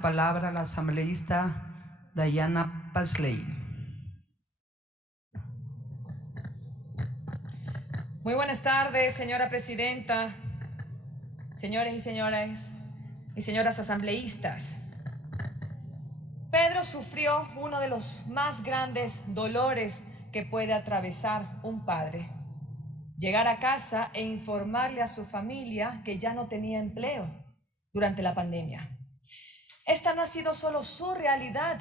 Palabra a la asambleísta Dayana Pasley. Muy buenas tardes, señora presidenta, señores y señoras asambleístas. Pedro sufrió uno de los más grandes dolores que puede atravesar un padre: llegar a casa e informarle a su familia que ya no tenía empleo durante la pandemia. Esta no ha sido solo su realidad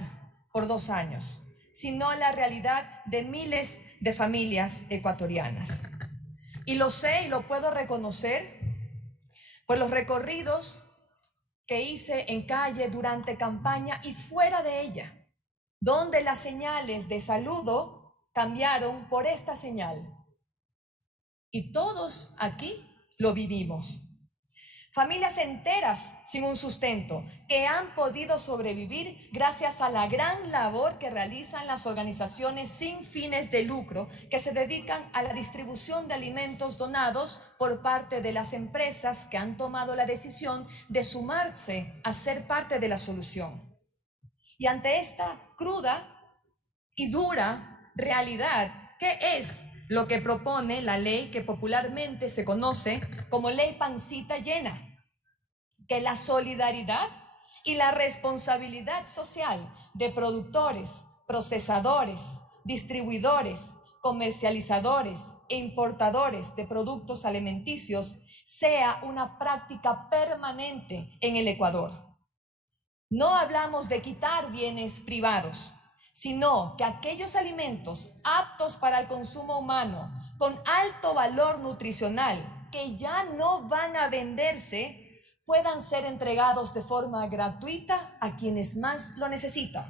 por 2 años, sino la realidad de miles de familias ecuatorianas. Y lo sé y lo puedo reconocer por los recorridos que hice en calle durante campaña y fuera de ella, donde las señales de saludo cambiaron por esta señal. Y todos aquí lo vivimos. Familias enteras sin un sustento que han podido sobrevivir gracias a la gran labor que realizan las organizaciones sin fines de lucro que se dedican a la distribución de alimentos donados por parte de las empresas que han tomado la decisión de sumarse a ser parte de la solución. Y ante esta cruda y dura realidad, ¿qué es lo que propone la ley que popularmente se conoce como Ley Pancita Llena? Que la solidaridad y la responsabilidad social de productores, procesadores, distribuidores, comercializadores e importadores de productos alimenticios sea una práctica permanente en el Ecuador. No hablamos de quitar bienes privados, sino que aquellos alimentos aptos para el consumo humano, con alto valor nutricional, que ya no van a venderse, puedan ser entregados de forma gratuita a quienes más lo necesitan.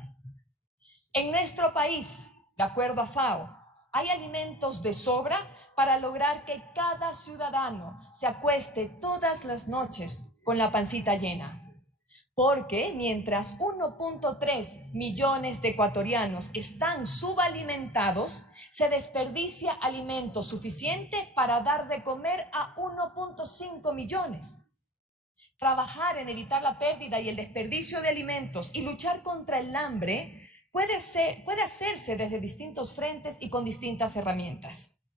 En nuestro país, de acuerdo a FAO, hay alimentos de sobra para lograr que cada ciudadano se acueste todas las noches con la pancita llena. Porque mientras 1.3 millones de ecuatorianos están subalimentados, se desperdicia alimento suficiente para dar de comer a 1.5 millones. Trabajar en evitar la pérdida y el desperdicio de alimentos y luchar contra el hambre puede hacerse desde distintos frentes y con distintas herramientas.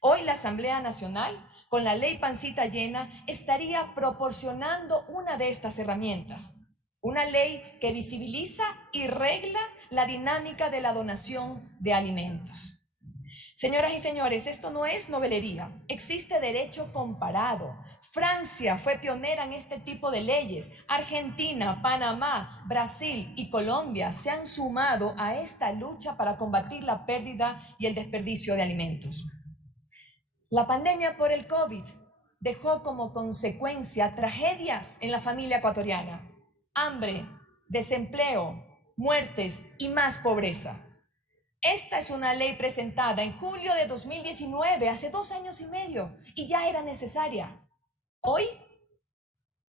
Hoy la Asamblea Nacional, con la Ley Pancita Llena, estaría proporcionando una de estas herramientas. Una ley que visibiliza y regla la dinámica de la donación de alimentos. Señoras y señores, esto no es novelería, existe derecho comparado. Francia fue pionera en este tipo de leyes. Argentina, Panamá, Brasil y Colombia se han sumado a esta lucha para combatir la pérdida y el desperdicio de alimentos. La pandemia por el COVID dejó como consecuencia tragedias en la familia ecuatoriana: hambre, desempleo, muertes y más pobreza. Esta es una ley presentada en julio de 2019, hace 2 años y medio, y ya era necesaria. Hoy,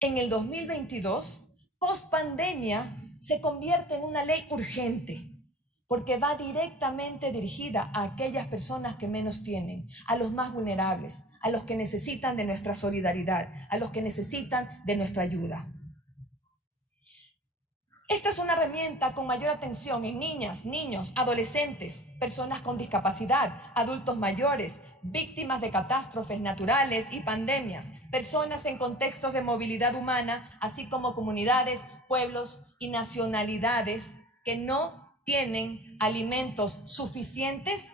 en el 2022, post pandemia, se convierte en una ley urgente, porque va directamente dirigida a aquellas personas que menos tienen, a los más vulnerables, a los que necesitan de nuestra solidaridad, a los que necesitan de nuestra ayuda. Esta es una herramienta con mayor atención en niñas, niños, adolescentes, personas con discapacidad, adultos mayores, víctimas de catástrofes naturales y pandemias, personas en contextos de movilidad humana, así como comunidades, pueblos y nacionalidades que no tienen alimentos suficientes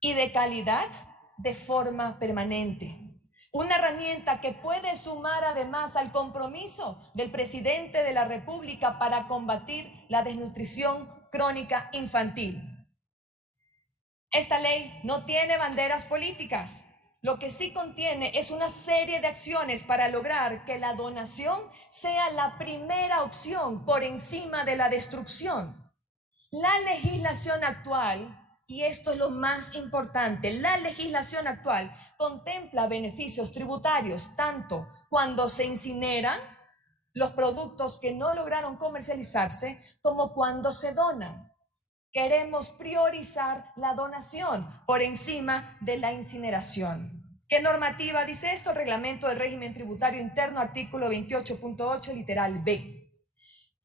y de calidad de forma permanente. Una herramienta que puede sumar además al compromiso del presidente de la República para combatir la desnutrición crónica infantil. Esta ley no tiene banderas políticas. Lo que sí contiene es una serie de acciones para lograr que la donación sea la primera opción por encima de la destrucción. La legislación actual, y esto es lo más importante, la legislación actual contempla beneficios tributarios tanto cuando se incineran los productos que no lograron comercializarse como cuando se donan. Queremos priorizar la donación por encima de la incineración. ¿Qué normativa dice esto? Reglamento del régimen tributario interno, artículo 28.8, literal B.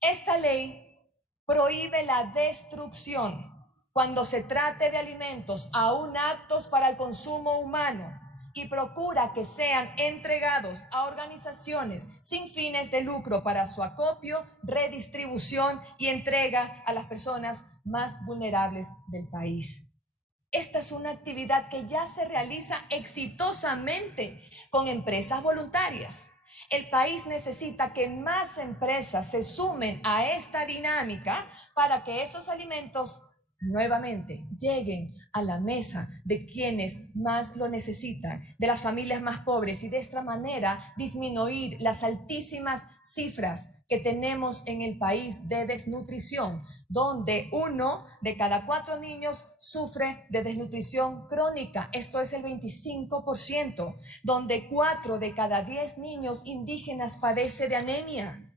Esta ley prohíbe la destrucción cuando se trate de alimentos aún aptos para el consumo humano y procura que sean entregados a organizaciones sin fines de lucro para su acopio, redistribución y entrega a las personas más vulnerables del país. Esta es una actividad que ya se realiza exitosamente con empresas voluntarias. El país necesita que más empresas se sumen a esta dinámica para que esos alimentos nuevamente lleguen a la mesa de quienes más lo necesitan, de las familias más pobres, y de esta manera disminuir las altísimas cifras que tenemos en el país de desnutrición, donde 1 de cada 4 niños sufre de desnutrición crónica, esto es el 25%, donde 4 de cada 10 niños indígenas padece de anemia.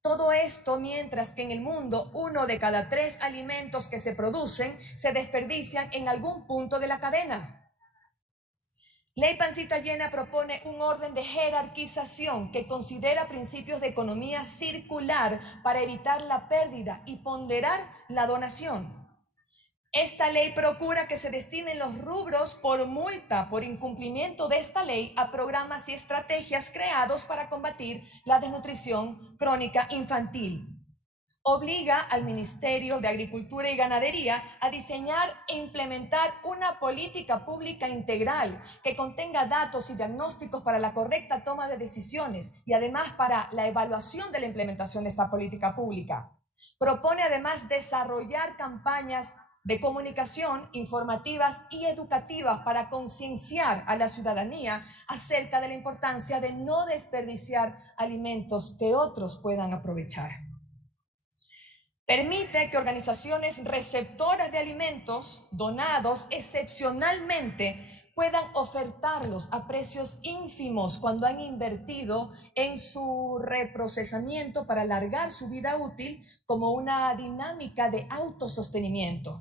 Todo esto mientras que en el mundo 1 de cada 3 alimentos que se producen se desperdician en algún punto de la cadena. Ley Pancita Llena propone un orden de jerarquización que considera principios de economía circular para evitar la pérdida y ponderar la donación. Esta ley procura que se destinen los rubros por multa por incumplimiento de esta ley a programas y estrategias creados para combatir la desnutrición crónica infantil. Obliga al Ministerio de Agricultura y Ganadería a diseñar e implementar una política pública integral que contenga datos y diagnósticos para la correcta toma de decisiones y además para la evaluación de la implementación de esta política pública. Propone además desarrollar campañas de comunicación informativas y educativas para concienciar a la ciudadanía acerca de la importancia de no desperdiciar alimentos que otros puedan aprovechar. Permite que organizaciones receptoras de alimentos donados excepcionalmente puedan ofertarlos a precios ínfimos cuando han invertido en su reprocesamiento para alargar su vida útil como una dinámica de autosostenimiento.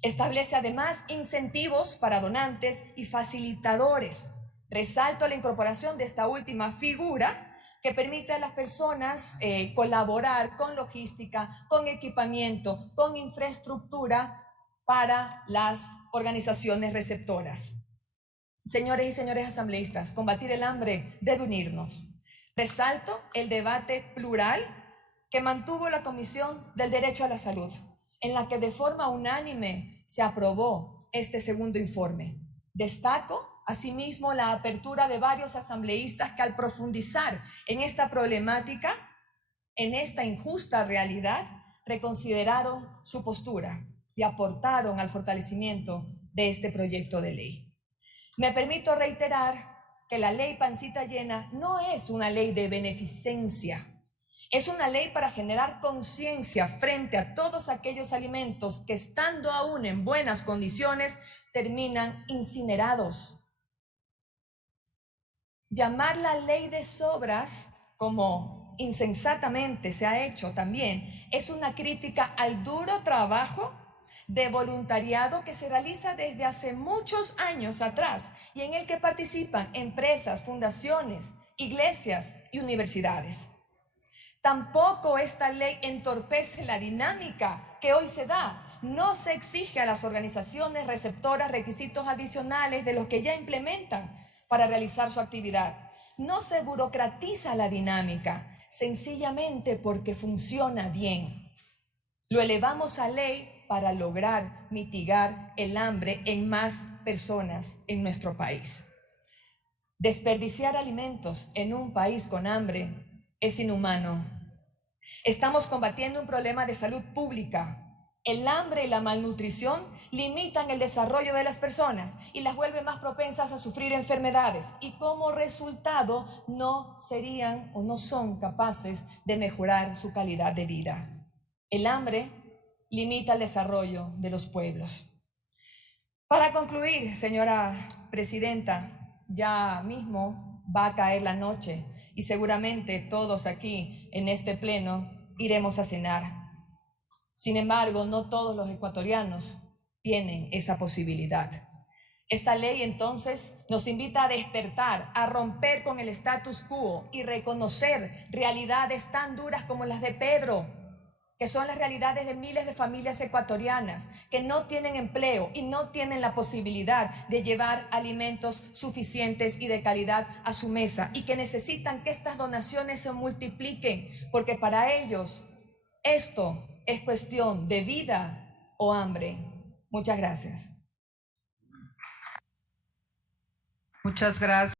Establece además incentivos para donantes y facilitadores. Resalto la incorporación de esta última figura que permite a las personas colaborar con logística, con equipamiento, con infraestructura para las organizaciones receptoras. Señores y señores asambleístas, combatir el hambre debe unirnos. Resalto el debate plural que mantuvo la Comisión del Derecho a la Salud, en la que de forma unánime se aprobó este segundo informe. Destaco asimismo la apertura de varios asambleístas que al profundizar en esta problemática, en esta injusta realidad, reconsideraron su postura y aportaron al fortalecimiento de este proyecto de ley. Me permito reiterar que la ley Pancita Llena no es una ley de beneficencia. Es una ley para generar conciencia frente a todos aquellos alimentos que, estando aún en buenas condiciones, terminan incinerados. Llamar la ley de sobras, como insensatamente se ha hecho también, es una crítica al duro trabajo de voluntariado que se realiza desde hace muchos años atrás y en el que participan empresas, fundaciones, iglesias y universidades. Tampoco esta ley entorpece la dinámica que hoy se da. No se exige a las organizaciones receptoras requisitos adicionales de los que ya implementan para realizar su actividad. No se burocratiza la dinámica, sencillamente porque funciona bien. Lo elevamos a ley para lograr mitigar el hambre en más personas en nuestro país. Desperdiciar alimentos en un país con hambre es inhumano. Estamos combatiendo un problema de salud pública. El hambre y la malnutrición limitan el desarrollo de las personas y las vuelven más propensas a sufrir enfermedades y como resultado no serían o no son capaces de mejorar su calidad de vida. El hambre limita el desarrollo de los pueblos. Para concluir, señora presidenta, ya mismo va a caer la noche y seguramente todos aquí en este pleno iremos a cenar. Sin embargo, no todos los ecuatorianos tienen esa posibilidad. Esta ley entonces nos invita a despertar, a romper con el status quo y reconocer realidades tan duras como las de Pedro, que son las realidades de miles de familias ecuatorianas que no tienen empleo y no tienen la posibilidad de llevar alimentos suficientes y de calidad a su mesa y que necesitan que estas donaciones se multipliquen, porque para ellos esto es cuestión de vida o hambre. Muchas gracias. Muchas gracias.